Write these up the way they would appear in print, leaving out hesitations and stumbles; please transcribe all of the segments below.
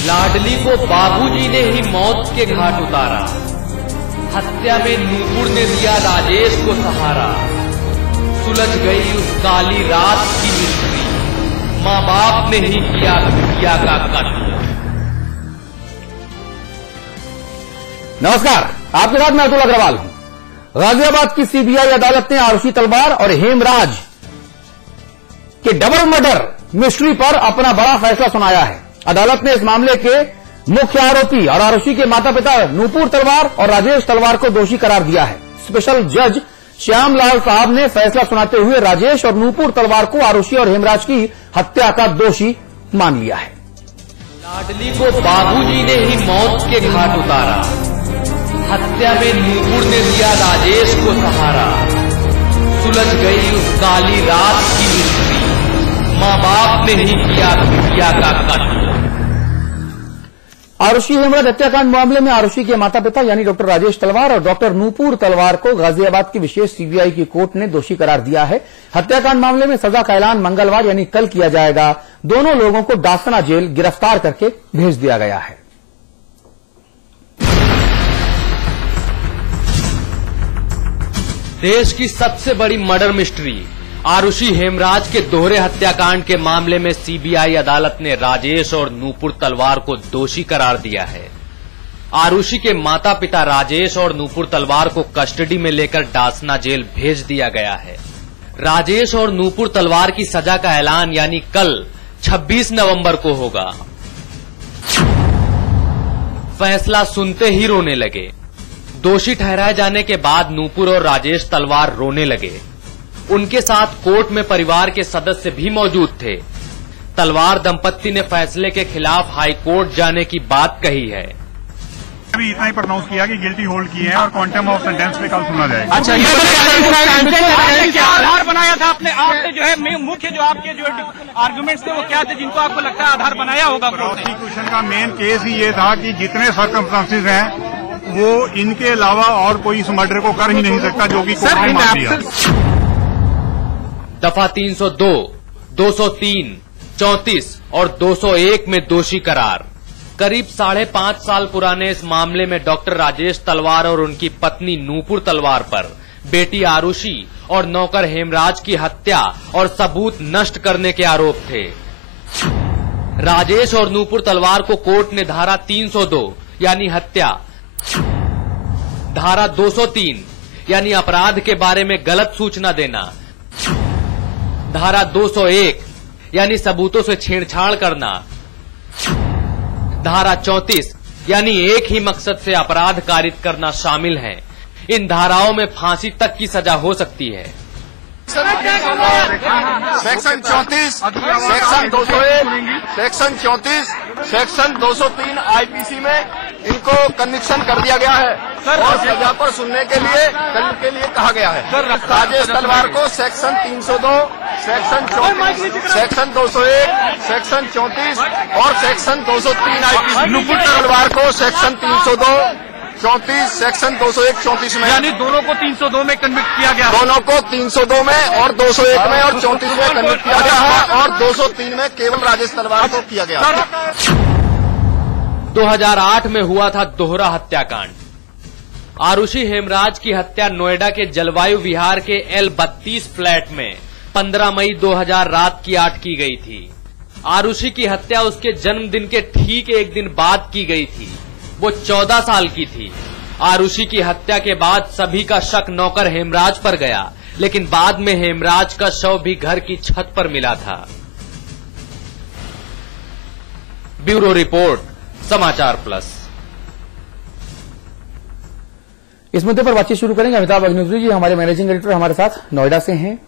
लाडली को बाबूजी ने ही मौत के घाट उतारा। हत्या में नूपुर ने दिया राजेश को सहारा। सुलझ गई उस काली रात की मिस्ट्री, माँ बाप ने ही किया हत्या का कत्ल। नमस्कार, आपके साथ मैं अतुल अग्रवाल हूं। गाजियाबाद की सीबीआई अदालत ने आरुषि तलवार और हेमराज के डबल मर्डर मिस्ट्री पर अपना बड़ा फैसला सुनाया है। अदालत ने इस मामले के मुख्य आरोपी और आरुषि के माता पिता नूपुर तलवार और राजेश तलवार को दोषी करार दिया है। स्पेशल जज श्यामलाल साहब ने फैसला सुनाते हुए राजेश और नूपुर तलवार को आरुषि और हेमराज की हत्या का दोषी मान लिया है। लाडली को बाबूजी ने ही मौत के घाट उतारा। हत्या में नूपुर ने दिया राजेश को सहारा। सुलझ गई उस काली रात की मिस्ट्री, माँ बाप ने ही किया हत्या का कत्ल। आरुषि हेमराज हत्याकांड मामले में आरुषि के माता पिता यानी डॉक्टर राजेश तलवार और डॉक्टर नूपुर तलवार को गाजियाबाद की विशेष सीबीआई की कोर्ट ने दोषी करार दिया है। हत्याकांड मामले में सजा का ऐलान मंगलवार यानी कल किया जाएगा। दोनों लोगों को डासना जेल गिरफ्तार करके भेज दिया गया है। देश की सबसे बड़ी मर्डर मिस्ट्री आरुषि हेमराज के दोहरे हत्याकांड के मामले में सीबीआई अदालत ने राजेश और नूपुर तलवार को दोषी करार दिया है। आरुषि के माता पिता राजेश और नूपुर तलवार को कस्टडी में लेकर डासना जेल भेज दिया गया है। राजेश और नूपुर तलवार की सजा का ऐलान यानी कल 26 नवंबर को होगा। फैसला सुनते ही रोने लगे। दोषी ठहराए जाने के बाद नूपुर और राजेश तलवार रोने लगे। उनके साथ कोर्ट में परिवार के सदस्य भी मौजूद थे। तलवार दंपत्ति ने फैसले के खिलाफ हाई कोर्ट जाने की बात कही है। अभी इतना ही प्रोनाउंस किया कि गिल्टी होल्ड किए हैं और क्वांटम ऑफ सेंटेंस पे कल सुना जाएगा। अच्छा, क्या आधार बनाया था आपने जो है मुख्य जो आपके जो आर्गुमेंट्स थे वो क्या थे जिनको आपको लगता है आधार बनाया होगा? प्रोसिक्यूशन का मेन केस ही ये था कि जितने सर्कमस्टांसेस हैं वो इनके अलावा और कोई इस मर्डर को कर ही नहीं सकता, जो कि कोर्ट ने मान दिया। दफा 302, 203, 34 और 201 में दोषी करार। करीब 5.5 साल पुराने इस मामले में डॉक्टर राजेश तलवार और उनकी पत्नी नूपुर तलवार पर बेटी आरुषि और नौकर हेमराज की हत्या और सबूत नष्ट करने के आरोप थे। राजेश और नूपुर तलवार को कोर्ट ने धारा 302 यानी हत्या, धारा 203 यानी अपराध के बारे में गलत सूचना देना, धारा 201 यानी सबूतों से छेड़छाड़ करना, धारा 34 यानी एक ही मकसद से अपराध कारित करना शामिल है। इन धाराओं में फांसी तक की सजा हो सकती है। Section 34, section 201, section 34, section 203 IPC में इनको कन्विक्शन कर दिया गया है और सजा पर सुनने के लिए कल के लिए कहा गया है। राजेश तलवार को सेक्शन 302, सेक्शन 34, सेक्शन 201, सेक्शन 34 और सेक्शन 203 आईपीसी। नूपुर तलवार को सेक्शन 302, 34, सेक्शन 201, 34 में, यानी दोनों को 302 में कन्विक्ट किया गया। दोनों को 302 में और 201 में और 34 में कन्विक्ट किया गया है और 203 में केवल राजेश तलवार को किया गया। 2008 में हुआ था दोहरा हत्याकांड। आरुषि हेमराज की हत्या नोएडा के जलवायु विहार के L32 फ्लैट में 15 मई 2000 रात की 8 की गई थी। आरुषि की हत्या उसके जन्मदिन के ठीक एक दिन बाद की गई थी। वो 14 साल की थी। आरुषि की हत्या के बाद सभी का शक नौकर हेमराज पर गया, लेकिन बाद में हेमराज का शव भी घर की छत पर मिला था। ब्यूरो रिपोर्ट, समाचार प्लस। इस मुद्दे पर बातचीत शुरू करेंगे। अमिताभ अग्निहोत्री जी हमारे मैनेजिंग एडिटर हमारे साथ नोएडा से हैं।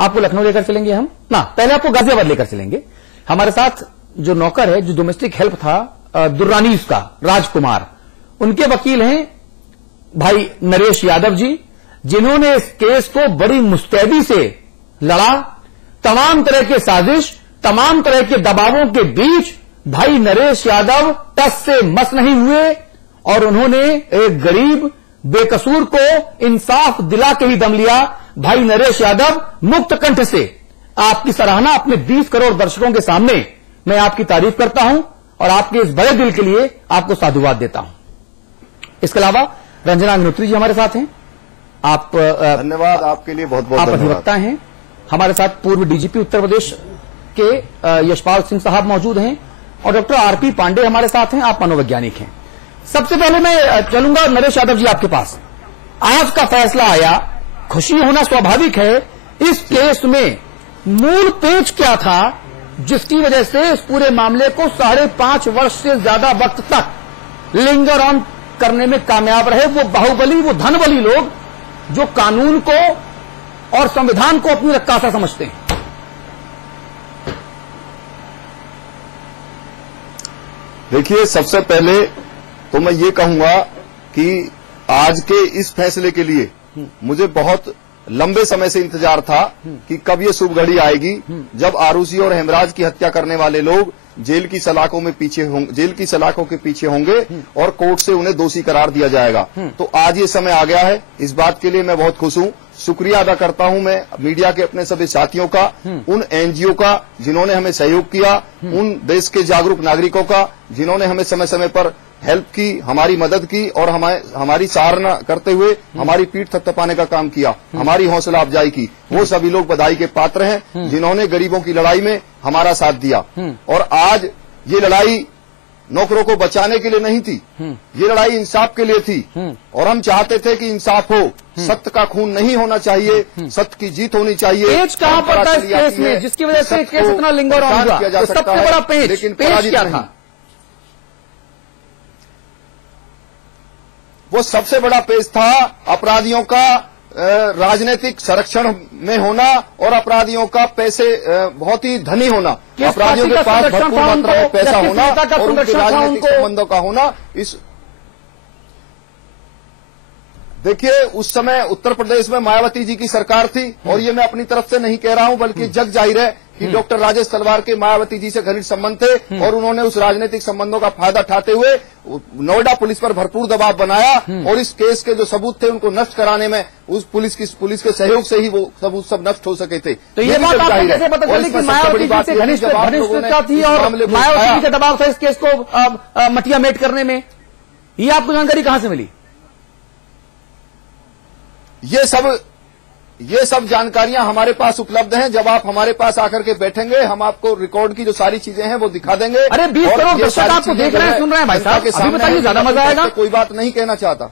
आपको लखनऊ लेकर चलेंगे हम ना, पहले आपको गाजियाबाद लेकर चलेंगे। हमारे साथ जो नौकर है, जो डोमेस्टिक हेल्प था दुर्रानीस का, राजकुमार, उनके वकील हैं भाई नरेश यादव जी, जिन्होंने इस केस को बड़ी मुस्तैदी से लड़ा। तमाम तरह के साजिश, तमाम तरह के दबावों के बीच भाई नरेश यादव टस से मस नहीं हुए और उन्होंने एक गरीब बेकसूर को इंसाफ दिला के ही दम लिया। भाई नरेश यादव मुक्त कंठ से आपकी सराहना अपने 20 करोड़ दर्शकों के सामने मैं आपकी तारीफ करता हूं और आपके इस बड़े दिल के लिए आपको साधुवाद देता हूं। इसके अलावा रंजना अग्निहोत्री जी हमारे साथ हैं। आप धन्यवाद, आपके लिए बहुत बहुत आप धन्यवाद। अधिवक्ता हैं। हमारे साथ पूर्व डीजीपी उत्तर प्रदेश के यशपाल सिंह साहब मौजूद हैं और डॉक्टर आरपी पांडे हमारे साथ हैं। आप मनोवैज्ञानिक हैं। सबसे पहले मैं चलूंगा नरेश यादव जी आपके पास। आज का फैसला आया, खुशी होना स्वाभाविक है। इस केस में मूल पेच क्या था जिसकी वजह से इस पूरे मामले को 5.5 वर्ष से ज्यादा वक्त तक लिंगर ऑन करने में कामयाब रहे वो बाहुबली, वो धनबली लोग जो कानून को और संविधान को अपनी रक्कासा समझते हैं? देखिए, सबसे पहले तो मैं ये कहूंगा कि आज के इस फैसले के लिए मुझे बहुत लंबे समय से इंतजार था कि कब ये शुभ घड़ी आएगी जब आरुषि और हेमराज की हत्या करने वाले लोग जेल की सलाखों के पीछे होंगे और कोर्ट से उन्हें दोषी करार दिया जाएगा। तो आज ये समय आ गया है। इस बात के लिए मैं बहुत खुश हूं। शुक्रिया अदा करता हूं मैं मीडिया के अपने सभी साथियों का, उन एनजीओ का जिन्होंने हमें सहयोग किया, उन देश के जागरूक नागरिकों का जिन्होंने हमें समय समय पर हेल्प की, हमारी मदद की और हमारी सराहना करते हुए हमारी पीठ थपथपाने का काम किया, हमारी हौसला अफजाई की। वो सभी लोग बधाई के पात्र हैं जिन्होंने गरीबों की लड़ाई में हमारा साथ दिया। और आज ये लड़ाई नौकरों को बचाने के लिए नहीं थी, ये लड़ाई इंसाफ के लिए थी। और हम चाहते थे कि इंसाफ हो, सत्य का खून नहीं होना चाहिए, सत्य की जीत होनी चाहिए। पेच कहां पर था इस केस में जिसकी वजह से केस इतना लिंगर ऑन हुआ? तो सबसे बड़ा पेच क्या था? वो सबसे बड़ा पेच था अपराधियों का राजनीतिक संरक्षण में होना और अपराधियों का पैसे बहुत ही धनी होना, अपराधियों के पास भरपूर मात्रा में पैसा होना और उनके राजनीतिक संबंधों का होना। इस देखिए, उस समय उत्तर प्रदेश में मायावती जी की सरकार थी और ये मैं अपनी तरफ से नहीं कह रहा हूं बल्कि जग जाहिर है कि डॉक्टर राजेश तलवार के मायावती जी से घनिष्ठ संबंध थे और उन्होंने उस राजनीतिक संबंधों का फायदा उठाते हुए नोएडा पुलिस पर भरपूर दबाव बनाया और इस केस के जो सबूत थे उनको नष्ट कराने में उस पुलिस के सहयोग से ही वो सबूत सब नष्ट हो सके थे। तो ये बात आपको कैसे पता चली कि मायावती जी से घनिष्ठता थी और मायावती जी का दबाव था इस केस को मटिया मेट करने में? ये आपको जानकारी कहां से मिली? ये सब जानकारियां हमारे पास उपलब्ध हैं। जब आप हमारे पास आकर के बैठेंगे हम आपको रिकॉर्ड की जो सारी चीजें हैं वो दिखा देंगे। अरे 20 करोड़ दर्शक आपको देख रहे हैं, सुन रहे हैं भाई साहब, अभी बताइए, ज्यादा मजा आएगा। कोई बात नहीं कहना चाहता।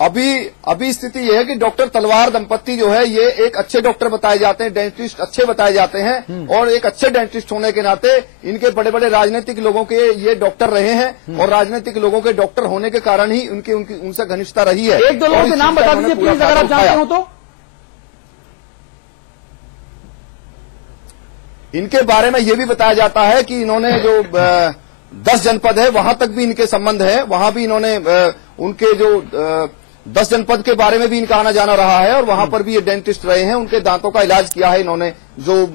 अभी स्थिति यह है कि डॉक्टर तलवार दंपत्ति जो है ये एक अच्छे डॉक्टर बताए जाते हैं, डेंटिस्ट अच्छे बताए जाते हैं और एक अच्छे डेंटिस्ट होने के नाते इनके बड़े बड़े राजनीतिक लोगों के ये डॉक्टर रहे हैं और राजनीतिक लोगों के डॉक्टर होने के कारण ही उनसे घनिष्ठता रही है। एक दो लोगों के नाम बता दीजिए प्लीज अगर आप जानते हो तो। इनके बारे में ये भी बताया जाता है कि इन्होंने जो 10 जनपद है वहां तक भी इनके संबंध है, वहां भी इन्होंने उनके जो 10 जनपद के बारे में भी इनका आना जाना रहा है और वहां पर भी ये डेंटिस्ट रहे हैं, उनके दांतों का इलाज किया है इन्होंने, जो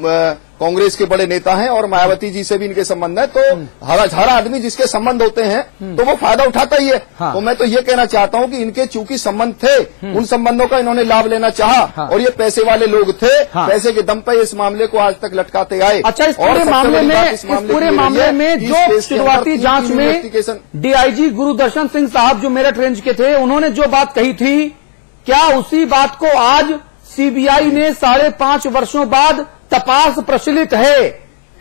कांग्रेस के बड़े नेता हैं और मायावती जी से भी इनके संबंध है। तो हर आदमी जिसके संबंध होते हैं तो वो फायदा उठाता ही है। हाँ। तो मैं तो ये कहना चाहता हूं कि इनके चूंकि संबंध थे उन संबंधों का इन्होंने लाभ लेना चाहा। हाँ। और ये पैसे वाले लोग थे। हाँ। पैसे के दम पे इस मामले को आज तक लटकाते आए। अच्छा, इस पूरे मामले में जो शुरुआती जांच में डीआईजी गुरुदर्शन सिंह साहब जो मेरठ रेंज के थे उन्होंने जो बात कही थी, क्या उसी बात को आज सीबीआई ने 5.5 वर्षों बाद तपास प्रचलित है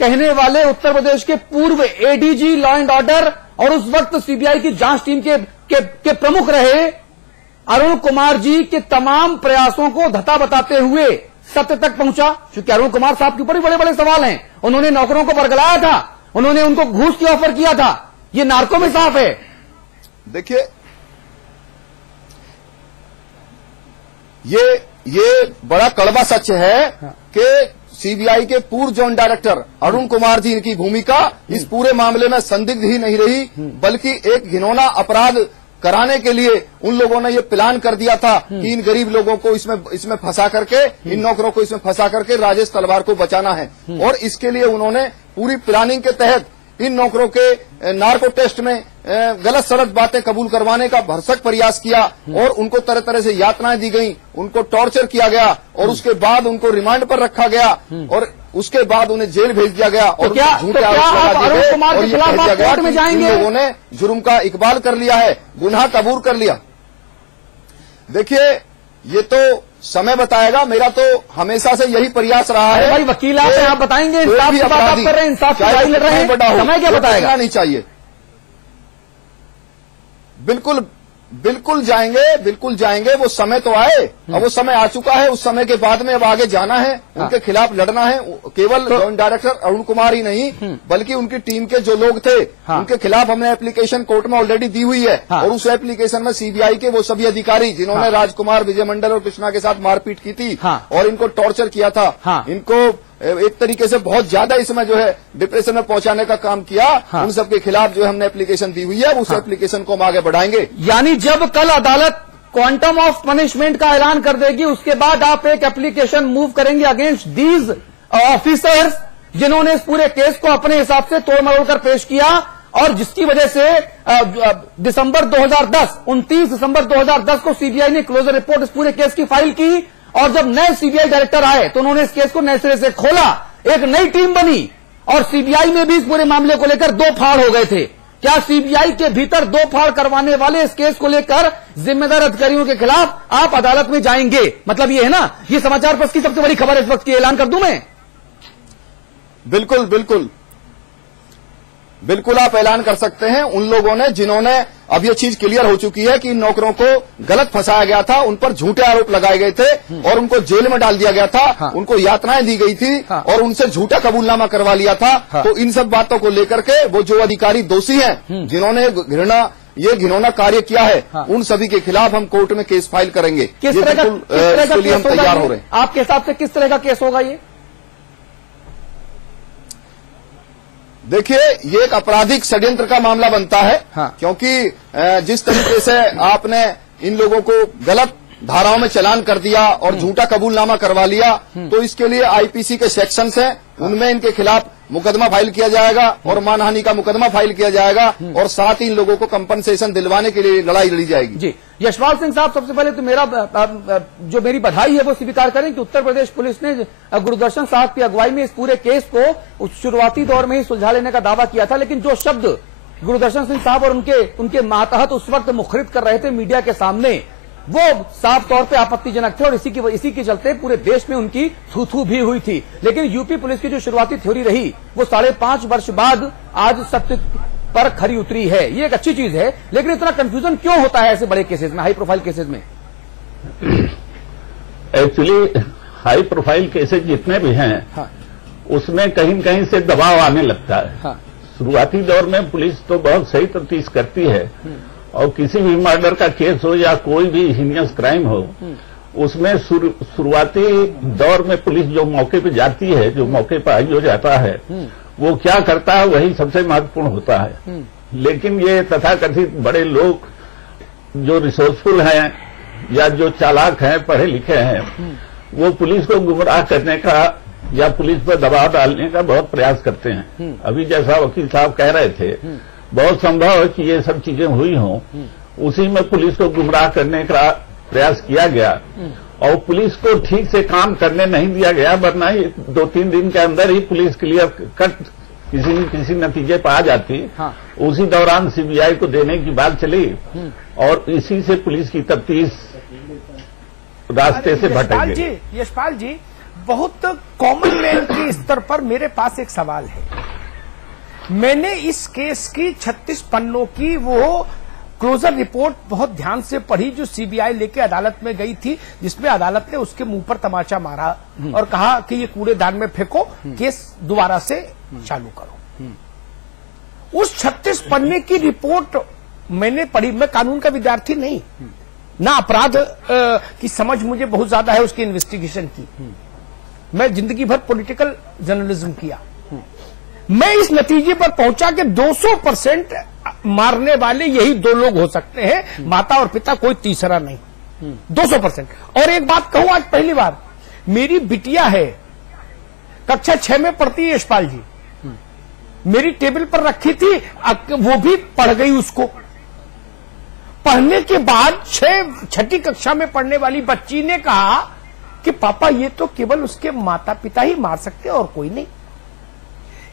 कहने वाले उत्तर प्रदेश के पूर्व एडीजी लॉ एंड ऑर्डर और उस वक्त सीबीआई की जांच टीम के प्रमुख रहे अरुण कुमार जी के तमाम प्रयासों को धता बताते हुए सत्य तक पहुंचा? क्योंकि अरुण कुमार साहब के ऊपर भी बड़े बड़े सवाल हैं। उन्होंने नौकरों को बरगलाया था, उन्होंने उनको घूस की ऑफर किया था, ये नार्को में साफ है। देखिए, ये बड़ा कड़वा सच है कि सीबीआई के पूर्व जोन डायरेक्टर अरुण कुमार जी इनकी भूमिका इस पूरे मामले में संदिग्ध ही नहीं रही, बल्कि एक घिनौना अपराध कराने के लिए उन लोगों ने ये प्लान कर दिया था कि इन गरीब लोगों को इसमें फंसा करके, इन नौकरों को इसमें फंसा करके राजेश तलवार को बचाना है। और इसके लिए उन्होंने पूरी प्लानिंग के तहत इन नौकरों के नार्को टेस्ट में गलत सलत बातें कबूल करवाने का भरसक प्रयास किया और उनको तरह तरह से यातनाएं दी गई, उनको टॉर्चर किया गया और उसके बाद उनको रिमांड पर रखा गया। और उसके बाद उन्हें जेल भेज दिया गया और क्या अरुण कुमार के खिलाफ आप कोर्ट में जाएंगे? इन लोगों ने जुर्म का इकबाल कर लिया है, गुनाह कबूल कर लिया। देखिए, ये तो समय बताएगा। मेरा तो हमेशा से यही प्रयास रहा है। भाई वकील आप बताएंगे, इंसाफ की बात आप कर रहे हैं, इंसाफ की लड़ाई लड़ रहे हैं, समय क्या बताएगा? नहीं चाहिए। बिल्कुल जाएंगे। वो समय तो आए, अब वो समय आ चुका है। उस समय के बाद में अब आगे जाना है, उनके खिलाफ लड़ना है। केवल जॉइंट डायरेक्टर अरुण कुमार ही नहीं, बल्कि उनकी टीम के जो लोग थे, उनके खिलाफ हमने एप्लीकेशन कोर्ट में ऑलरेडी दी हुई है। और उस एप्लीकेशन में सीबीआई के वो सभी अधिकारी जिन्होंने राजकुमार, विजय मंडल और कृष्णा के साथ मारपीट की थी और इनको टॉर्चर किया था, इनको एक तरीके से बहुत ज्यादा इसमें जो है डिप्रेशन में पहुंचाने का काम किया, उन सबके खिलाफ जो है हमने एप्लीकेशन दी हुई है। उस एप्लीकेशन को हम आगे बढ़ाएंगे। यानी जब कल अदालत क्वांटम ऑफ पनिशमेंट का ऐलान कर देगी, उसके बाद आप एक एप्लीकेशन मूव करेंगे अगेंस्ट दीज ऑफिसर्स जिन्होंने इस पूरे केस को अपने हिसाब से तोड़ मरोड़ कर पेश किया और जिसकी वजह से 29 दिसंबर 2010 को सीबीआई ने क्लोजर रिपोर्ट इस पूरे केस की फाइल की और जब नए सीबीआई डायरेक्टर आए तो उन्होंने इस केस को नए सिरे से खोला, एक नई टीम बनी और सीबीआई में भी इस पूरे मामले को लेकर दो फाड़ हो गए थे। क्या सीबीआई के भीतर दो फाड़ करवाने वाले इस केस को लेकर जिम्मेदार अधिकारियों के खिलाफ आप अदालत में जाएंगे? मतलब ये है ना, ये समाचार पत्र की सबसे बड़ी खबर इस वक्त की, ऐलान कर दूं मैं? बिल्कुल आप ऐलान कर सकते हैं। उन लोगों ने जिन्होंने, अब ये चीज क्लियर हो चुकी है कि इन नौकरों को गलत फंसाया गया था, उन पर झूठे आरोप लगाए गए थे और उनको जेल में डाल दिया गया था, उनको यातनाएं दी गई थी और उनसे झूठा कबूलनामा करवा लिया था। तो इन सब बातों को लेकर के वो जो अधिकारी दोषी हैं, जिन्होंने घिनौना कार्य किया है, उन सभी के खिलाफ हम कोर्ट में केस फाइल करेंगे। किस तरह का इसके हम तैयार हो रहे हैं। आपके हिसाब से किस तरह का केस होगा ये? देखिए, ये एक आपराधिक षड्यंत्र का मामला बनता है। क्योंकि जिस तरीके से आपने इन लोगों को गलत धाराओं में चालान कर दिया और झूठा कबूलनामा करवा लिया, तो इसके लिए आईपीसी के सेक्शंस हैं, उनमें इनके खिलाफ मुकदमा फाइल किया जाएगा और मानहानि का मुकदमा फाइल किया जाएगा और साथ ही इन लोगों को कंपनसेशन दिलवाने के लिए लड़ाई लड़ी जाएगी। जी, यशपाल सिंह साहब, सबसे पहले तो मेरी बधाई है वो स्वीकार करें कि उत्तर प्रदेश पुलिस ने गुरुदर्शन साहब की अगुवाई में इस पूरे केस को उस शुरुआती दौर में ही सुलझा लेने का दावा किया था, लेकिन जो शब्द गुरुदर्शन सिंह साहब और उनके मातहत उस वक्त मुखरित कर रहे थे मीडिया के सामने, वो साफ तौर पे आपत्तिजनक थे और इसी के चलते पूरे देश में उनकी थू भी हुई थी। लेकिन यूपी पुलिस की जो शुरुआती थ्योरी रही वो 5.5 वर्ष बाद आज सत्य पर खरी उतरी है। ये एक अच्छी चीज है, लेकिन इतना कंफ्यूजन क्यों होता है ऐसे बड़े केसेस में, हाई प्रोफाइल केसेस में? एक्चुअली हाई प्रोफाइल केसेस जितने भी हैं, उसमें कहीं न कहीं से दबाव आने लगता है। शुरुआती दौर में पुलिस तो बहुत सही तफ्तीश करती है और किसी भी मर्डर का केस हो या कोई भी हीनियस क्राइम हो, उसमें शुरुआती दौर में पुलिस जो मौके पे जाती है, जो मौके पर आई हो जाता है, वो क्या करता है वही सबसे महत्वपूर्ण होता है। लेकिन ये तथाकथित बड़े लोग जो रिसोर्सफुल हैं या जो चालाक हैं, पढ़े लिखे हैं, वो पुलिस को गुमराह करने का या पुलिस पर दबाव डालने का बहुत प्रयास करते हैं। अभी जैसा वकील साहब कह रहे थे, बहुत संभव है कि ये सब चीजें हुई हों, उसी में पुलिस को गुमराह करने का प्रयास किया गया और पुलिस को ठीक से काम करने नहीं दिया गया, वरना 2-3 दिन के अंदर ही पुलिस क्लियर कट किसी नतीजे पर आ जाती। उसी दौरान सीबीआई को देने की बात चली और इसी से पुलिस की तफ्तीश रास्ते से भटक गई। यशपाल जी, बहुत कॉमन मैन के स्तर पर मेरे पास एक सवाल है। मैंने इस केस की 36 पन्नों की वो क्लोजर रिपोर्ट बहुत ध्यान से पढ़ी जो सीबीआई लेके अदालत में गई थी, जिसमें अदालत ने उसके मुंह पर तमाचा मारा और कहा कि ये कूड़ेदान में फेंको, केस दोबारा से चालू करो। उस 36 पन्ने की रिपोर्ट मैंने पढ़ी। मैं कानून का विद्यार्थी नहीं, ना अपराध की समझ मुझे बहुत ज्यादा है उसकी इन्वेस्टिगेशन की। मैं जिंदगी भर पॉलिटिकल जर्नलिज्म किया। मैं इस नतीजे पर पहुंचा कि 200% मारने वाले यही दो लोग हो सकते हैं, माता और पिता, कोई तीसरा नहीं। 200%। और एक बात कहूं, आज पहली बार मेरी बिटिया है, कक्षा 6 में पढ़ती है यशपाल जी, मेरी टेबल पर रखी थी, वो भी पढ़ गई। उसको पढ़ने के बाद 6ठी कक्षा में पढ़ने वाली बच्ची ने कहा कि पापा ये तो केवल उसके माता पिता ही मार सकते हैं और कोई नहीं।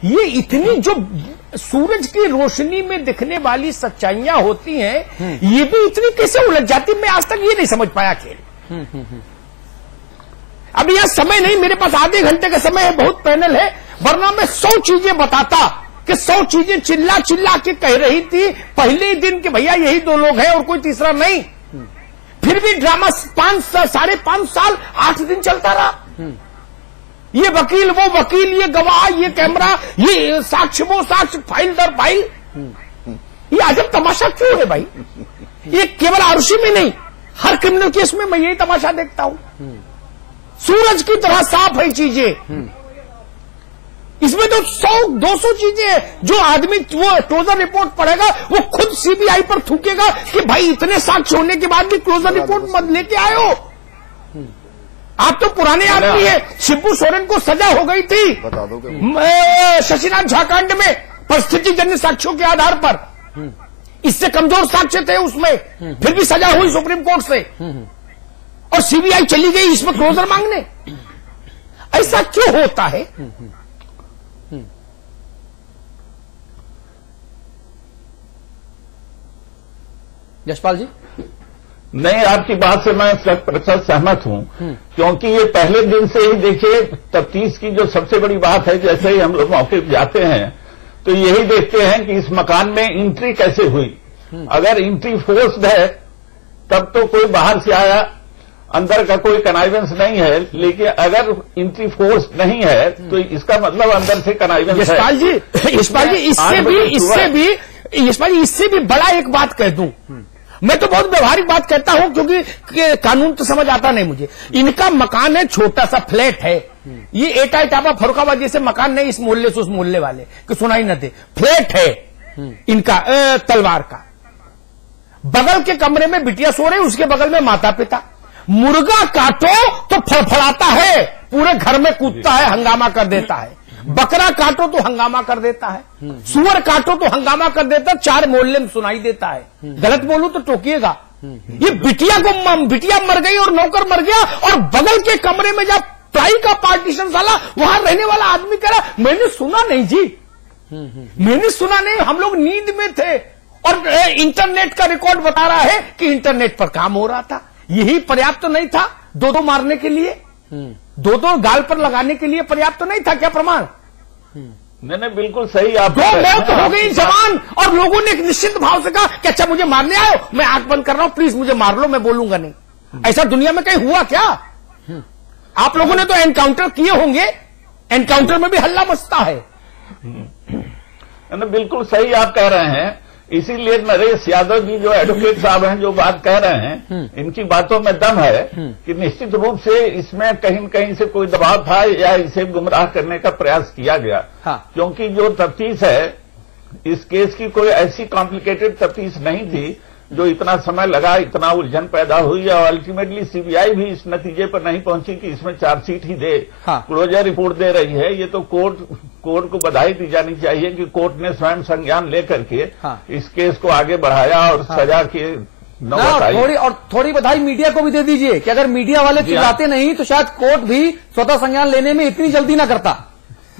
ये इतनी जो सूरज की रोशनी में दिखने वाली सच्चाइयां होती हैं, ये भी इतनी कैसे उलझ जाती, मैं आज तक ये नहीं समझ पाया खेल। अभी यहां समय नहीं, मेरे पास आधे घंटे का समय है, बहुत पैनल है, वरना मैं 100 चीजें बताता कि 100 चीजें चिल्ला चिल्ला के कह रही थी पहले ही दिन कि भैया यही 2 लोग हैं और कोई तीसरा नहीं। फिर भी ड्रामा 5.5 साल 8 दिन चलता रहा। ये वकील वो वकील, ये गवाह, ये कैमरा, ये साक्ष्य वो साक्ष्य, फाइल दर फाइल। ये अजब तमाशा क्यों है भाई? ये केवल आरुषि में नहीं, हर क्रिमिनल केस में मैं यही तमाशा देखता हूं। सूरज की तरह साफ है चीजें, इसमें तो 100-200 चीजें जो आदमी वो क्लोजर रिपोर्ट पढ़ेगा वो खुद सीबीआई पर थूकेगा कि भाई इतने साक्ष्य होने के बाद भी क्लोजर रिपोर्ट मत लेके आए हो। आप तो पुराने आदमी है, शिबू सोरेन को सजा हो गई थी बता दो शशिनाथ झाकांड में परिस्थितिजन्य साक्ष्यों के आधार पर, इससे कमजोर साक्ष्य थे उसमें, फिर भी सजा हुई सुप्रीम कोर्ट से, और सीबीआई चली गई इसमें क्लोजर मांगने। ऐसा क्यों होता है? यशपाल जी, नहीं, आपकी बात से मैं 100% सहमत हूं, क्योंकि ये पहले दिन से ही देखिए तफ्तीश की जो सबसे बड़ी बात है, जैसे ही हम लोग मौके पर जाते हैं तो यही देखते हैं कि इस मकान में एंट्री कैसे हुई। अगर एंट्री फोर्स्ड है तब तो कोई बाहर से आया, अंदर का कोई कनाइवेंस नहीं है, लेकिन अगर एंट्री फोर्स नहीं है तो इसका मतलब अंदर से कनाइवेंस है। यशपाल जी, इससे भी बड़ा एक बात कह दूं, मैं तो बहुत व्यवहारिक बात कहता हूं क्योंकि कानून तो समझ आता नहीं मुझे। इनका मकान है, छोटा सा फ्लैट है, ये एटा टापा फरुखाबाद जैसे मकान नहीं, इस मोहल्ले से उस मोहल्ले वाले कि सुनाई न दे, फ्लैट है इनका तलवार का। बगल के कमरे में बिटिया सो रही, उसके बगल में माता पिता। मुर्गा काटो तो फड़फड़ाता है, पूरे घर में कूदता है, हंगामा कर देता है। बकरा काटो तो हंगामा कर देता है, सुअर काटो तो हंगामा कर देता है, 4 मोहल्ले में सुनाई देता है। गलत बोलूं तो टोकिएगा। ये बिटिया मर गई और नौकर मर गया, और बगल के कमरे में जब प्लाई का पार्टीशन साला, वहां रहने वाला आदमी कह रहा मैंने सुना नहीं जी, मैंने सुना नहीं, हम लोग नींद में थे, और इंटरनेट का रिकॉर्ड बता रहा है कि इंटरनेट पर काम हो रहा था। यही पर्याप्त तो नहीं था 2-2 मारने के लिए, 2-2 गाल पर लगाने के लिए पर्याप्त तो नहीं था क्या प्रमाण? नहीं, बिल्कुल सही आप 2 मौत हो गई जवान, और लोगों ने एक निश्चित भाव से कहा कि अच्छा मुझे मारने आए हो, मैं आंख बंद कर रहा हूं, प्लीज मुझे मार लो, मैं बोलूंगा नहीं। ऐसा दुनिया में कहीं हुआ क्या? आप लोगों ने तो एनकाउंटर किए होंगे, एनकाउंटर में भी हल्ला मचता है। बिल्कुल सही आप कह रहे हैं, इसीलिए नरेश यादव जी जो एडवोकेट साहब हैं जो बात कह रहे हैं, इनकी बातों में दम है कि निश्चित रूप से इसमें कहीं न कहीं से कोई दबाव था या इसे गुमराह करने का प्रयास किया गया। हाँ। क्योंकि जो तफ्तीश है इस केस की कोई ऐसी कॉम्प्लिकेटेड तफ्तीश नहीं थी जो इतना समय लगा, इतना उलझन पैदा हुई, और अल्टीमेटली सीबीआई भी इस नतीजे पर नहीं पहुंची कि इसमें चार्जशीट ही दे, हाँ। क्लोजर रिपोर्ट दे रही है। ये तो कोर्ट को बधाई दी जानी चाहिए कि कोर्ट ने स्वयं संज्ञान लेकर के हाँ। इस केस को आगे बढ़ाया और सजा के नौबत आई। थोड़ी बधाई मीडिया को भी दे दीजिए कि अगर मीडिया वाले चिल्लाते नहीं तो शायद कोर्ट भी स्वतः संज्ञान लेने में इतनी जल्दी ना करता।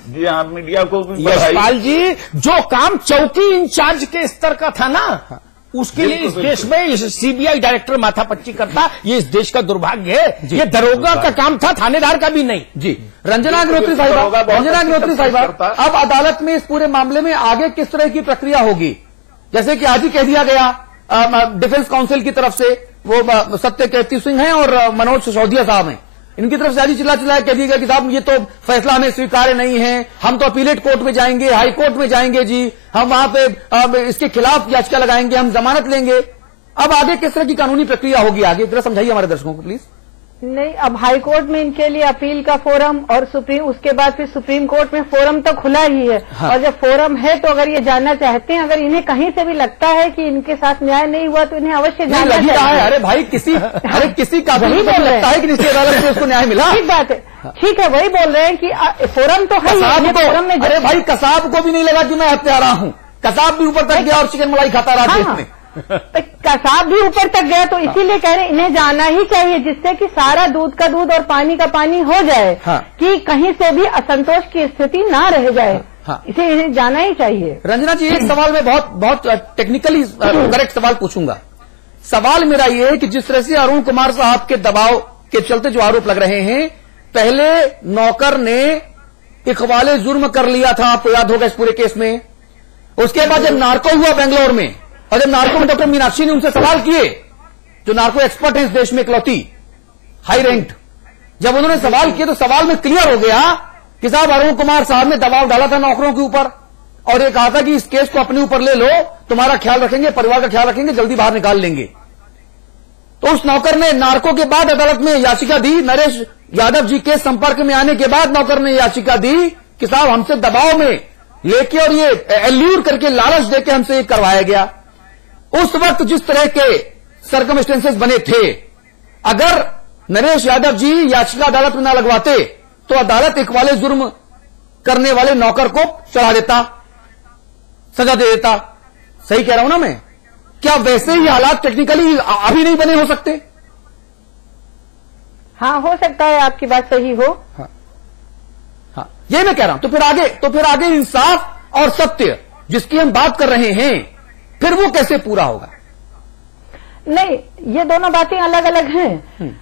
जी हाँ, मीडिया को भी यशपाल जी, जो काम चौकी इंचार्ज के स्तर का था ना, उसके लिए इस देश में सीबीआई डायरेक्टर माथापच्ची करता, ये इस देश का दुर्भाग्य है। ये दरोगा का काम था, थानेदार का भी नहीं। जी, रंजना अग्निहोत्री साहिबा, अब अदालत में इस पूरे मामले में आगे किस तरह की प्रक्रिया होगी? जैसे कि आज ही कह दिया गया डिफेंस काउंसिल की तरफ से, वो सत्य कीर्ति सिंह हैं और मनोज सिसोदिया साहब हैं, इनकी तरफ से आज ही चिल्ला कह दिया गया कि साहब ये तो फैसला हमें स्वीकार्य नहीं है, हम तो अपीलेट कोर्ट में जाएंगे, हाई कोर्ट में जाएंगे जी, हम वहां पे इसके खिलाफ याचिका लगाएंगे, हम जमानत लेंगे। अब आगे किस तरह की कानूनी प्रक्रिया होगी आगे, जरा समझाइए हमारे दर्शकों को प्लीज। नहीं, अब हाई कोर्ट में इनके लिए अपील का फोरम, और उसके बाद फिर सुप्रीम कोर्ट में फोरम तो खुला ही है। हाँ। और जब फोरम है तो अगर ये जानना चाहते हैं, अगर इन्हें कहीं से भी लगता है कि इनके साथ न्याय नहीं हुआ तो इन्हें अवश्य जानना चाहिए। अरे भाई किसी का वही बोल लगता है कि निश्चित अदालत से उसको न्याय मिला। ठीक बात है, ठीक है, वही बोल रहे हैं कि फोरम तो है, फोरम में। अरे भाई, कसाब को भी नहीं लगा कि मैं हत्यारा हूँ, कसाब भी ऊपर तक गया और चिकन मलाई खाता रहा देश में। कसाब भी ऊपर तक गया, तो इसीलिए कह रहे हैं इन्हें जाना ही चाहिए, जिससे कि सारा दूध का दूध और पानी का पानी हो जाए। हाँ। कि कहीं से भी असंतोष की स्थिति ना रह जाए। हाँ। इसे इन्हें जाना ही चाहिए। रंजना जी, एक सवाल मैं बहुत टेक्निकली करेक्ट सवाल पूछूंगा। सवाल मेरा ये है कि जिस तरह से अरुण कुमार साहब के दबाव के चलते जो आरोप लग रहे हैं, पहले नौकर ने इकबाले जुर्म कर लिया था, आपको याद होगा इस पूरे केस में। उसके बाद जब नार्को हुआ बेंगलोर में, और जब नार्को में डॉक्टर मीनाक्षी ने उनसे सवाल किए, जो नार्को एक्सपर्ट है इस देश में इकलौती हाई रैंक्ड, जब उन्होंने सवाल किए तो सवाल में क्लियर हो गया कि साहब अरुण कुमार साहब ने दबाव डाला था नौकरों के ऊपर, और ये कहा था कि इस केस को अपने ऊपर ले लो, तुम्हारा ख्याल रखेंगे, परिवार का ख्याल रखेंगे, जल्दी बाहर निकाल लेंगे। तो उस नौकर ने नार्को के बाद अदालत में याचिका दी, नरेश यादव जी के संपर्क में आने के बाद नौकर ने याचिका दी कि साहब हमसे दबाव में लेके और ये एल्यूर करके लालच देके हमसे ये करवाया गया। उस वक्त जिस तरह के सर्कमस्टेंसेस बने थे, अगर नरेश यादव जी याचिका अदालत में ना लगवाते तो अदालत इकबाले जुर्म करने वाले नौकर को चढ़ा देता, सजा दे देता। सही कह रहा हूं ना मैं? क्या वैसे ही हालात टेक्निकली अभी नहीं बने हो सकते? हाँ, हो सकता है आपकी बात सही हो। हाँ, हाँ, ये मैं कह रहा हूं। तो फिर आगे इंसाफ और सत्य जिसकी हम बात कर रहे हैं, फिर वो कैसे पूरा होगा? नहीं, ये दोनों बातें अलग अलग हैं।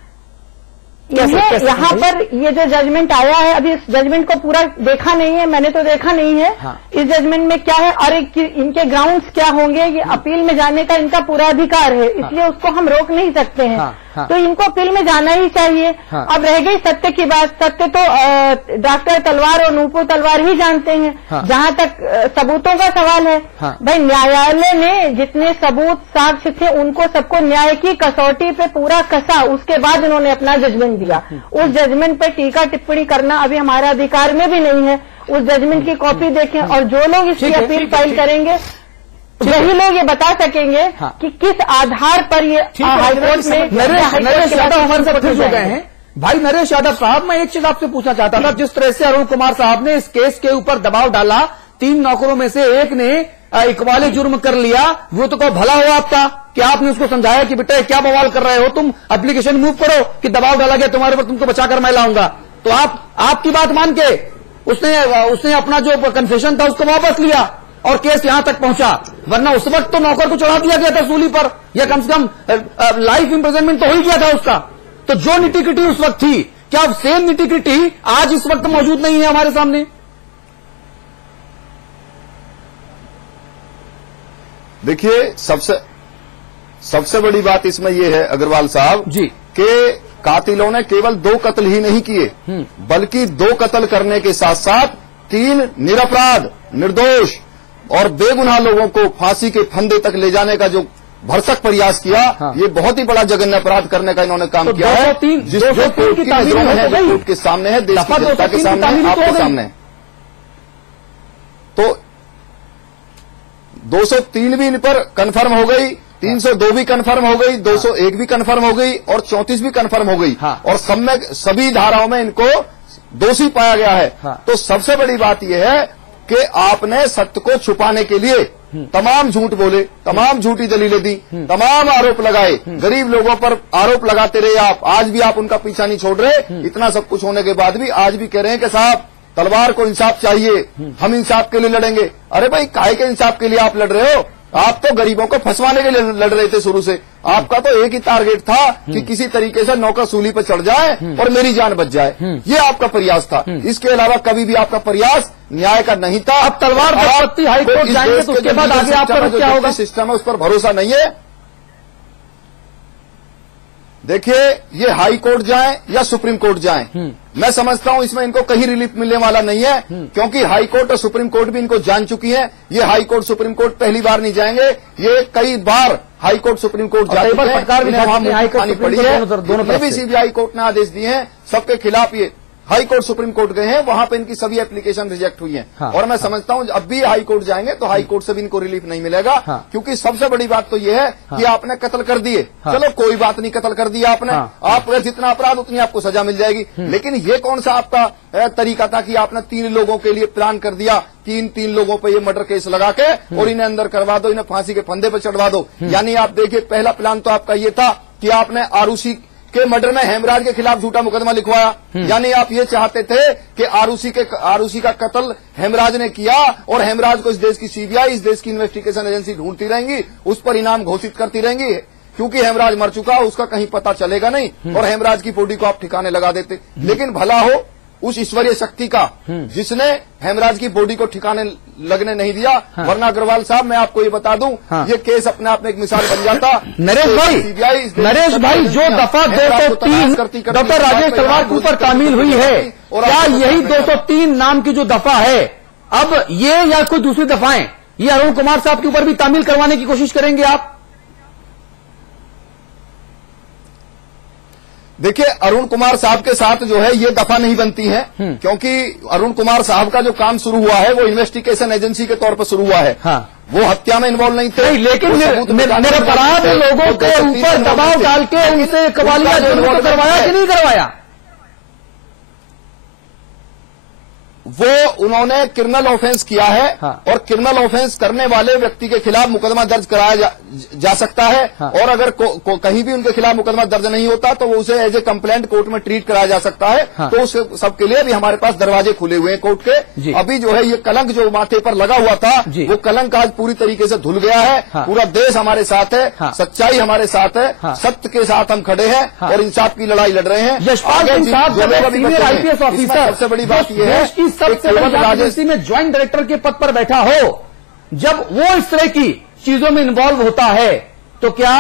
यहाँ पर ये जो जजमेंट आया है, अभी इस जजमेंट को पूरा देखा नहीं है, मैंने तो देखा नहीं है। हाँ। इस जजमेंट में क्या है और इनके ग्राउंड्स क्या होंगे, ये अपील में जाने का इनका पूरा अधिकार है, इसलिए हाँ। उसको हम रोक नहीं सकते हैं। हाँ। तो इनको अपील में जाना ही चाहिए। हाँ। अब रह गई सत्य की बात, सत्य तो डॉक्टर तलवार और नूपुर तलवार ही जानते हैं। हाँ। जहां तक सबूतों का सवाल है, हाँ। भाई न्यायालय ने जितने सबूत साक्ष्य थे उनको सबको न्याय की कसौटी पे पूरा कसा, उसके बाद उन्होंने अपना जजमेंट दिया। उस जजमेंट पे टीका टिप्पणी करना अभी हमारे अधिकार में भी नहीं है। उस जजमेंट की कॉपी देखें और जो लोग इसकी अपील फाइल करेंगे वही लोग ये बता सकेंगे हाँ। कि किस आधार पर ये हाईकोर्ट में नरेश यादव हमारे साथ फिर जुड़ गए हैं। भाई नरेश यादव साहब, मैं एक चीज आपसे पूछना चाहता था, जिस तरह से अरुण कुमार साहब ने इस केस के ऊपर दबाव डाला, 3 नौकरों में से एक ने इकबाले जुर्म कर लिया, वो तो भला हो आपका कि आपने उसको समझाया कि बेटा क्या बवाल कर रहे हो, तुम एप्लीकेशन मूव करो कि दबाव डाला गया तुम्हारे ऊपर, तुमको बचाकर मैं लाऊंगा। तो आपकी बात मान के उसने अपना जो कन्फेशन था उसको वापस लिया और केस यहां तक पहुंचा, वरना उस वक्त तो नौकर को चढ़ा दिया गया था सूली पर, या कम से कम लाइफ इंप्रिजनमेंट तो हो ही गया था उसका। तो जो निटिग्रिटी उस वक्त थी, क्या सेम निटिग्रिटी आज इस वक्त मौजूद नहीं है हमारे सामने? देखिए, सबसे बड़ी बात इसमें यह है अग्रवाल साहब जी कि कातिलों ने केवल 2 कत्ल ही नहीं किए, बल्कि 2 कत्ल करने के साथ साथ 3 निरपराध, निर्दोष और बेगुनाह लोगों को फांसी के फंदे तक ले जाने का जो भरसक प्रयास किया। हाँ। ये बहुत ही बड़ा जघन्य अपराध करने का इन्होंने काम किया है, जिस कोर्ट की नजरों में है, जो कोर्ट के सामने है, देश की जनता के सामने, आपके सामने। तो 203 भी इन पर कन्फर्म हो गई, 302 भी कन्फर्म हो गई, 201 भी कन्फर्म हो गई और 34 भी कन्फर्म हो गई। हाँ। और सभी धाराओं में इनको दोषी पाया गया है। हाँ। तो सबसे बड़ी बात यह है कि आपने सत्य को छुपाने के लिए तमाम झूठ बोले, तमाम झूठी दलीलें दी, तमाम आरोप लगाए, गरीब लोगों पर आरोप लगाते रहे आप। आज भी आप उनका पीछा नहीं छोड़ रहे। इतना सब कुछ होने के बाद भी आज भी कह रहे हैं कि साहब तलवार को इंसाफ चाहिए, हम इंसाफ के लिए लड़ेंगे। अरे भाई, काहे के इंसाफ के लिए आप लड़ रहे हो? आप तो गरीबों को फंसवाने के लिए लड़ रहे थे शुरू से। आपका तो एक ही टारगेट था कि किसी तरीके से नौकर सूली पर चढ़ जाए और मेरी जान बच जाए, ये आपका प्रयास था। इसके अलावा कभी भी आपका प्रयास न्याय का नहीं था। अब तलवार हाईकोर्ट जाएंगे तो उसके बाद आगे आपका क्या होगा? सिस्टम है उस पर भरोसा नहीं है। देखिए, ये हाई कोर्ट जाए या सुप्रीम कोर्ट जाए, मैं समझता हूं इसमें इनको कहीं रिलीफ मिलने वाला नहीं है, क्योंकि हाई कोर्ट और सुप्रीम कोर्ट भी इनको जान चुकी है। ये हाई कोर्ट सुप्रीम कोर्ट पहली बार नहीं जाएंगे, ये कई बार हाई कोर्ट सुप्रीम कोर्ट जा चुके हैं। भी सीबीआई कोर्ट ने आदेश दिए हैं सबके खिलाफ। ये हाई कोर्ट सुप्रीम कोर्ट गए हैं, वहां पे इनकी सभी एप्लीकेशन रिजेक्ट हुई हैं। हाँ। और मैं समझता हूं अब भी हाई कोर्ट जाएंगे तो हाई कोर्ट से भी इनको रिलीफ नहीं मिलेगा। हाँ। क्योंकि सबसे बड़ी बात तो यह है कि आपने कत्ल कर दिए। चलो कोई बात नहीं, कत्ल कर दिया आपने, आप जितना अपराध उतनी आपको सजा मिल जाएगी। लेकिन ये कौन सा आपका तरीका था कि आपने 3 लोगों के लिए प्लान कर दिया, 3 लोगों पे ये मर्डर केस लगा के और इन्हें अंदर करवा दो, इन्हें फांसी के फंदे पर चढ़वा दो। यानी आप देखिए, पहला प्लान तो आपका ये था कि आपने आरुषि के मर्डर में हेमराज के खिलाफ झूठा मुकदमा लिखवाया। यानी आप ये चाहते थे कि आरुषि का कत्ल हेमराज ने किया और हेमराज को इस देश की सीबीआई, इस देश की इन्वेस्टिगेशन एजेंसी ढूंढती रहेंगी, उस पर इनाम घोषित करती रहेंगी, क्योंकि हेमराज मर चुका, उसका कहीं पता चलेगा नहीं और हेमराज की बॉडी को आप ठिकाने लगा देते। लेकिन भला हो उस ईश्वरीय शक्ति का जिसने हेमराज की बॉडी को ठिकाने लगने नहीं दिया। वरना अग्रवाल साहब, मैं आपको ये बता दूं, ये केस अपने आप में एक मिसाल बन जाता। नरेश भाई जो दफा 203 डॉक्टर राजेश तलवार के ऊपर तामील हुई है, क्या यही 203 नाम की जो दफा है अब ये या कोई दूसरी दफाएं ये अरुण कुमार साहब के ऊपर भी तामील करवाने की कोशिश करेंगे आप? देखिए, अरुण कुमार साहब के साथ जो है ये दफा नहीं बनती है, क्योंकि अरुण कुमार साहब का जो काम शुरू हुआ है वो इन्वेस्टिगेशन एजेंसी के तौर पर शुरू हुआ है। हाँ। वो हत्या में इन्वॉल्व नहीं थे। लेकिन मेरे अपराध लोगों के ऊपर दबाव डाल के उनसे कबालिया जुर्म करवाया कि नहीं करवाया? वो उन्होंने क्रिमिनल ऑफेंस किया है। हाँ। और क्रिमिनल ऑफेंस करने वाले व्यक्ति के खिलाफ मुकदमा दर्ज कराया जा सकता है। हाँ। और अगर कहीं भी उनके खिलाफ मुकदमा दर्ज नहीं होता तो वो उसे एज ए कंप्लेंट कोर्ट में ट्रीट कराया जा सकता है। हाँ। तो उस सबके लिए भी हमारे पास दरवाजे खुले हुए हैं कोर्ट के। अभी जो है ये कलंक जो माथे पर लगा हुआ था वो कलंक आज पूरी तरीके से धुल गया है। हाँ। पूरा देश हमारे साथ है। हाँ। सच्चाई हमारे साथ है। हाँ। सत्य के साथ हम खड़े हैं। हाँ। और इंसाफ की लड़ाई लड़ रहे हैं। यशपाल सिंह साहब IPS ऑफिसर, सबसे बड़ी बात यह है सबसे राजनीति में ज्वाइंट डायरेक्टर के पद पर बैठा हो, जब वो इस तरह की चीजों में इन्वॉल्व होता है तो क्या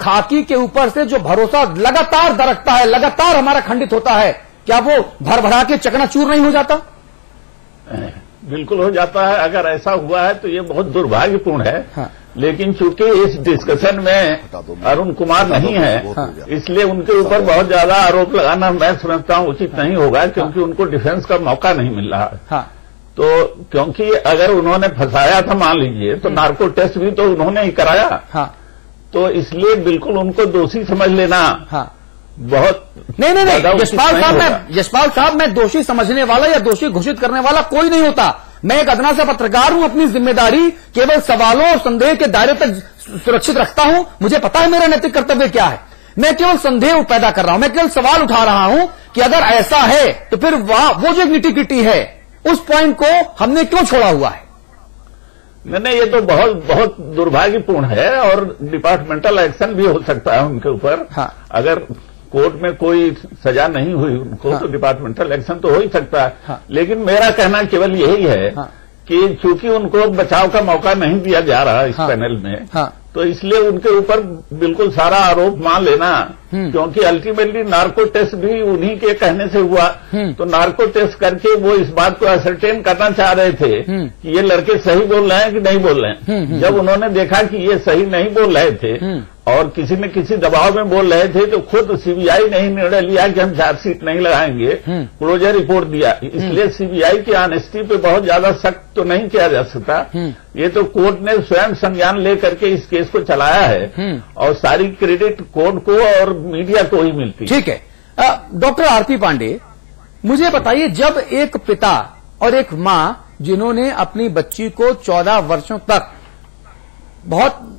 खाकी के ऊपर से जो भरोसा लगातार दरकता है, लगातार हमारा खंडित होता है, क्या वो भर भरा के चकनाचूर नहीं हो जाता? बिल्कुल हो जाता है। अगर ऐसा हुआ है तो ये बहुत दुर्भाग्यपूर्ण है। हाँ। लेकिन चूंकि इस डिस्कशन में अरुण कुमार नहीं है, इसलिए उनके ऊपर बहुत ज्यादा आरोप लगाना मैं समझता हूं उचित नहीं होगा, क्योंकि उनको डिफेंस का मौका नहीं मिल रहा है। हाँ। तो क्योंकि अगर उन्होंने फंसाया था मान लीजिए तो नार्को टेस्ट भी तो उन्होंने ही कराया। हाँ। तो इसलिए बिल्कुल उनको दोषी समझ लेना। हाँ। बहुत नहीं यशपाल साहब, मैं दोषी समझने वाला या दोषी घोषित करने वाला कोई नहीं होता। मैं एक अदना सा पत्रकार हूं, अपनी जिम्मेदारी केवल सवालों और संदेह के दायरे तक सुरक्षित रखता हूं। मुझे पता है मेरा नैतिक कर्तव्य क्या है। मैं केवल संदेह पैदा कर रहा हूं, मैं केवल सवाल उठा रहा हूं कि अगर ऐसा है तो फिर वो जो निटी-गिटी है उस पॉइंट को हमने क्यों छोड़ा हुआ है? नहीं, ये तो बहुत बहुत दुर्भाग्यपूर्ण है और डिपार्टमेंटल एक्शन भी हो सकता है उनके ऊपर। हाँ। अगर कोर्ट में कोई सजा नहीं हुई उनको, हाँ। तो डिपार्टमेंटल एक्शन तो हो ही सकता है। हाँ। लेकिन मेरा कहना केवल यही है, हाँ। कि चूंकि उनको बचाव का मौका नहीं दिया जा रहा इस पैनल में, हाँ। तो इसलिए उनके ऊपर बिल्कुल सारा आरोप मान लेना, क्योंकि अल्टीमेटली नार्को टेस्ट भी उन्हीं के कहने से हुआ। तो नार्को टेस्ट करके वो इस बात को असरटेन करना चाह रहे थे कि ये लड़के सही बोल रहे हैं कि नहीं बोल रहे हैं। जब उन्होंने देखा कि ये सही नहीं बोल रहे थे और किसी न किसी दबाव में बोल रहे थे, तो खुद सीबीआई ने ही निर्णय लिया कि हम चार्जशीट नहीं लगाएंगे, क्लोजर रिपोर्ट दिया। इसलिए सीबीआई की ऑनेस्टी पे बहुत ज्यादा सख्त तो नहीं किया जा सकता। ये तो कोर्ट ने स्वयं संज्ञान लेकर के इस केस को चलाया है और सारी क्रेडिट कोर्ट को और मीडिया को ही मिलती है। ठीक है। डॉक्टर आरती पांडे, मुझे बताइए, जब एक पिता और एक मां जिन्होंने अपनी बच्ची को 14 वर्षों तक बहुत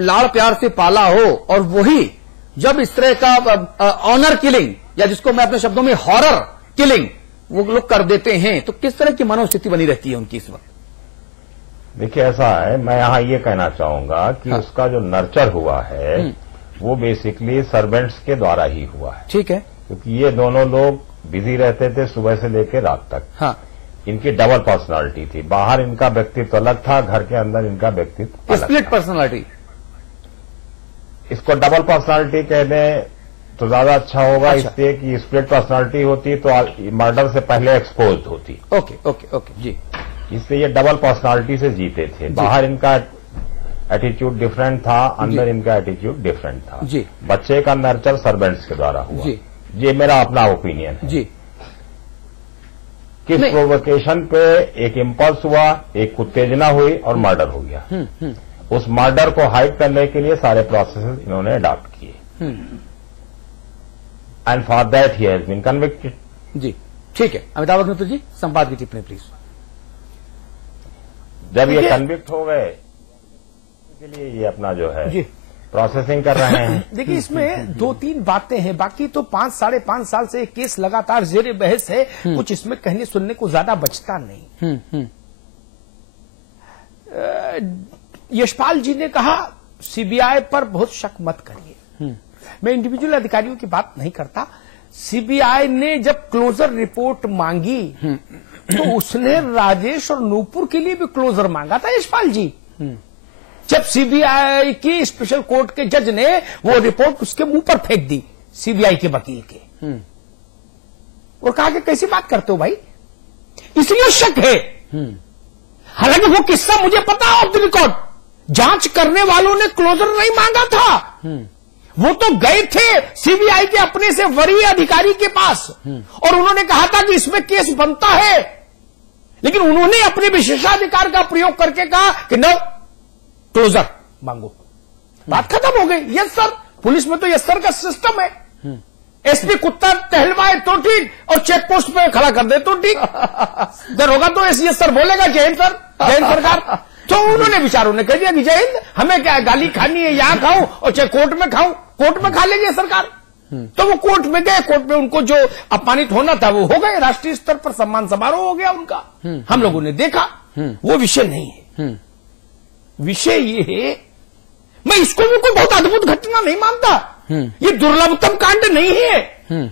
लाड़ प्यार से पाला हो और वही जब इस तरह का ऑनर किलिंग या जिसको मैं अपने शब्दों में हॉरर किलिंग वो लोग कर देते हैं, तो किस तरह की मनोस्थिति बनी रहती है उनकी इस वक्त? देखिए, ऐसा है, मैं यहाँ ये कहना चाहूंगा कि हाँ। उसका जो नर्चर हुआ है वो बेसिकली सर्वेंट्स के द्वारा ही हुआ है। ठीक है। क्योंकि ये दोनों लोग बिजी रहते थे सुबह से लेकर रात तक। हाँ। इनकी डबल पर्सनालिटी थी, बाहर इनका व्यक्तित्व अलग था, घर के अंदर इनका व्यक्तित्व अलग। स्प्लिट पर्सनालिटी, इसको डबल पर्सनालिटी कह दें तो ज्यादा अच्छा होगा। अच्छा। इसलिए कि स्प्लिट पर्सनालिटी होती तो मर्डर से पहले एक्सपोज होती। ओके ओके ओके जी। इसलिए ये डबल पर्सनालिटी से जीते थे। बाहर इनका एटीट्यूड डिफरेंट था, अंदर इनका एटीट्यूड डिफरेंट था। जी। बच्चे का नर्चर सर्वेंट्स के द्वारा हुआ। जी। ये मेरा अपना ओपिनियन है। जी। किस प्रोवोकेशन पे एक इम्पल्स हुआ, एक उत्तेजना हुई और मर्डर हो गया। उस मर्डर को हाइड करने के लिए सारे प्रोसेस इन्होंने अडॉप्ट किए and for that he has been convicted. जी ठीक है, अमिताभ अग्निहोत्री जी संवाद की टिप्पणी प्लीज। जब ये कन्विक्ट हो गए के लिए ये अपना जो है प्रोसेसिंग कर रहे हैं। देखिए इसमें 2-3 बातें हैं, बाकी तो 5-5.5 साल से एक केस लगातार जेर बहस है, कुछ इसमें कहने सुनने को ज्यादा बचता नहीं। यशपाल जी ने कहा सीबीआई पर बहुत शक मत करिए। मैं इंडिविजुअल अधिकारियों की बात नहीं करता। सीबीआई ने जब क्लोजर रिपोर्ट मांगी तो उसने राजेश और नूपुर के लिए भी क्लोजर मांगा था यशपाल जी। जब सीबीआई की स्पेशल कोर्ट के जज ने वो रिपोर्ट उसके मुंह पर फेंक दी सीबीआई के वकील के, और कहा कि कैसी बात करते हो भाई, इसलिए शक है। हालांकि वो किस्सा मुझे पता ऑफ द रिकॉर्ड, जांच करने वालों ने क्लोजर नहीं मांगा था। वो तो गए थे सीबीआई के अपने से वरीय अधिकारी के पास और उन्होंने कहा था कि इसमें केस बनता है, लेकिन उन्होंने अपने विशेषाधिकार का प्रयोग करके कहा कि नो क्लोजर मांगो, बात खत्म हो गई। यस सर, पुलिस में तो यस सर का सिस्टम है। एसपी कुत्ता टहलवाए तो ठीक और चेक पोस्ट पे खड़ा कर दे तो ठीक, डर होगा तो यस सर बोलेगा जय हिंद सर, जय हिंद सरकार। तो उन्होंने विचारों ने कह दिया कि जय हिंद, हमें क्या गाली खानी है, यहां खाऊं और चाहे कोर्ट में खाऊं, कोर्ट में खा लेंगे सरकार। तो वो कोर्ट में गए, कोर्ट में उनको जो अपमानित होना था वो हो गए, राष्ट्रीय स्तर पर सम्मान समारोह हो गया उनका, हम लोगों ने देखा। वो विषय नहीं है। विषय ये है, मैं इसको भी कोई बहुत अद्भुत घटना नहीं मानता। ये दुर्लभतम कांड नहीं है।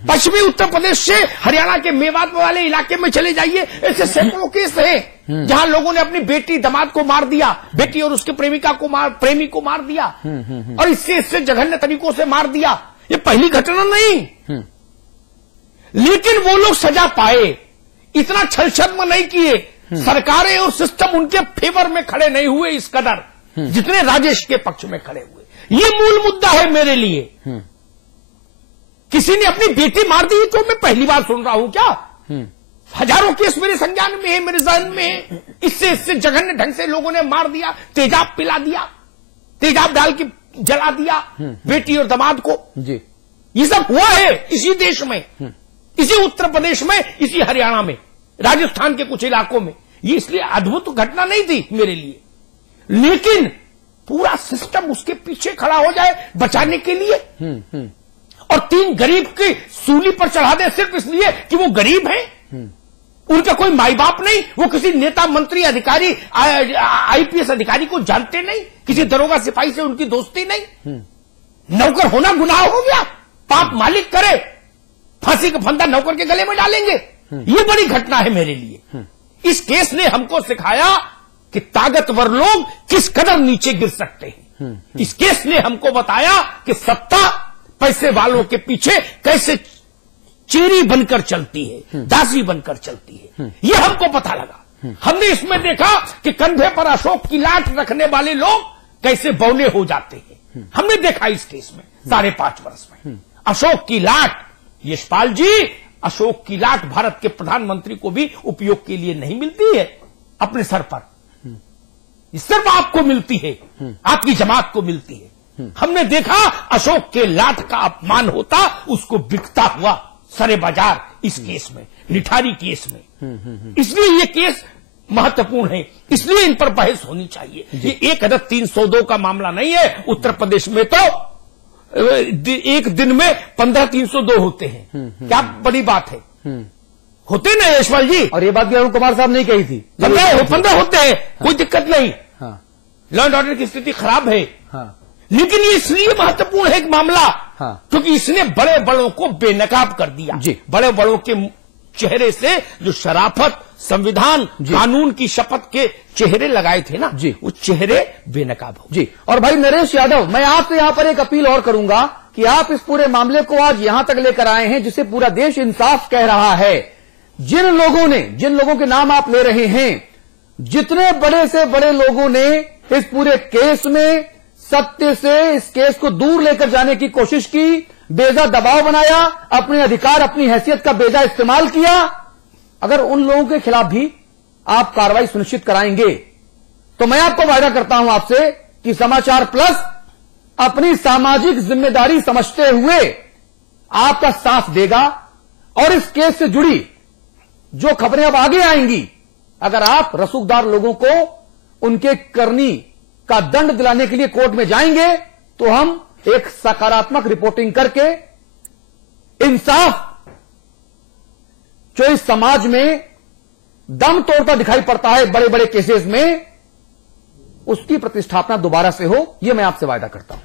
पश्चिमी उत्तर प्रदेश से हरियाणा के मेवात वाले इलाके में चले जाइए, ऐसे सैकड़ों केस हैं जहां लोगों ने अपनी बेटी दामाद को मार दिया, बेटी और उसके प्रेमी को मार दिया, और इससे जघन्य तरीकों से मार दिया। ये पहली घटना नहीं, लेकिन वो लोग सजा पाए, इतना छल छद्म नहीं किए, सरकारें और सिस्टम उनके फेवर में खड़े नहीं हुए इस कदर जितने राजेश के पक्ष में खड़े हुए। ये मूल मुद्दा है मेरे लिए। किसी ने अपनी बेटी मार दी तो मैं पहली बार सुन रहा हूं क्या? हजारों केस मेरे संज्ञान में है, मेरे जहन में है। इससे जघन्य ढंग से लोगों ने मार दिया, तेजाब पिला दिया, तेजाब डाल के जला दिया बेटी और दामाद को जी। ये सब हुआ है इसी देश में, इसी उत्तर प्रदेश में, इसी हरियाणा में, राजस्थान के कुछ इलाकों में। ये इसलिए अद्भुत घटना नहीं थी मेरे लिए, लेकिन पूरा सिस्टम उसके पीछे खड़ा हो जाए बचाने के लिए, और 3 गरीब की सूली पर चढ़ा दे सिर्फ इसलिए कि वो गरीब हैं, उनका कोई माई बाप नहीं, वो किसी नेता मंत्री अधिकारी आईपीएस अधिकारी को जानते नहीं, किसी दरोगा सिपाही से उनकी दोस्ती नहीं। नौकर होना गुनाह हो गया, पाप मालिक करे, फांसी का फंदा नौकर के गले में डालेंगे। ये बड़ी घटना है मेरे लिए। इस केस ने हमको सिखाया कि ताकतवर लोग किस कदर नीचे गिर सकते हैं। इस केस ने हमको बताया कि सत्ता पैसे वालों के पीछे कैसे चेरी बनकर चलती है, दासी बनकर चलती है, ये हमको पता लगा। हमने इसमें देखा कि कंधे पर अशोक की लाठ रखने वाले लोग कैसे बौने हो जाते हैं। हमने देखा इस केस में 5.5 वर्ष में अशोक की लाठ। यशपाल जी, अशोक की लाठ भारत के प्रधानमंत्री को भी उपयोग के लिए नहीं मिलती है अपने सर पर, सिर्फ आपको मिलती है, आपकी जमात को मिलती है। हमने देखा अशोक के लाठ का अपमान होता, उसको बिकता हुआ सरे बाजार इस केस में, निठारी केस में। इसलिए ये केस महत्वपूर्ण है, इसलिए इन पर बहस होनी चाहिए। ये 1,302 का मामला नहीं है। उत्तर प्रदेश में तो एक दिन में 15,302 होते हैं, क्या बड़ी बात है, होते ना यशपाल जी। और ये बात भी अरुण कुमार साहब नहीं कही थी, 15 होते हैं, कोई दिक्कत नहीं। लॉ एंड ऑर्डर की स्थिति खराब है, लेकिन ये इसलिए महत्वपूर्ण है एक मामला क्योंकि इसने बड़े बड़ों को बेनकाब कर दिया। बड़े बड़ों के चेहरे से जो शराफत, संविधान, कानून की शपथ के चेहरे लगाए थे ना जी, वो चेहरे बेनकाब हो जी। और भाई नरेश यादव, मैं आपसे यहां पर एक अपील और करूंगा कि आप इस पूरे मामले को आज यहां तक लेकर आए हैं जिसे पूरा देश इंसाफ कह रहा है। जिन लोगों के नाम आप ले रहे हैं, जितने बड़े से बड़े लोगों ने इस पूरे केस में सत्य से इस केस को दूर लेकर जाने की कोशिश की, बेजा दबाव बनाया, अपने अधिकार, अपनी हैसियत का बेजा इस्तेमाल किया, अगर उन लोगों के खिलाफ भी आप कार्रवाई सुनिश्चित कराएंगे तो मैं आपको वायदा करता हूं आपसे कि समाचार प्लस अपनी सामाजिक जिम्मेदारी समझते हुए आपका साथ देगा और इस केस से जुड़ी जो खबरें अब आगे आएंगी, अगर आप रसूखदार लोगों को उनके करनी का दंड दिलाने के लिए कोर्ट में जाएंगे तो हम एक सकारात्मक रिपोर्टिंग करके इंसाफ जो इस समाज में दम तोड़ता दिखाई पड़ता है बड़े बड़े केसेस में, उसकी प्रतिष्ठापना दोबारा से हो, यह मैं आपसे वायदा करता हूं।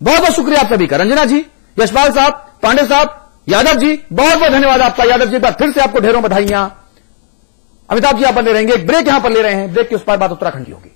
बहुत बहुत शुक्रिया आप सभी का। रंजना जी, यशपाल साहब, पांडे साहब, यादव जी, बहुत बहुत धन्यवाद आपका। यादव जी, फिर से आपको ढेरों बधाइयां। अमिताभ जी आप बने रहेंगे। एक ब्रेक यहां पर ले रहे हैं, ब्रेक के उस पार बात उत्तराखंड की होगी।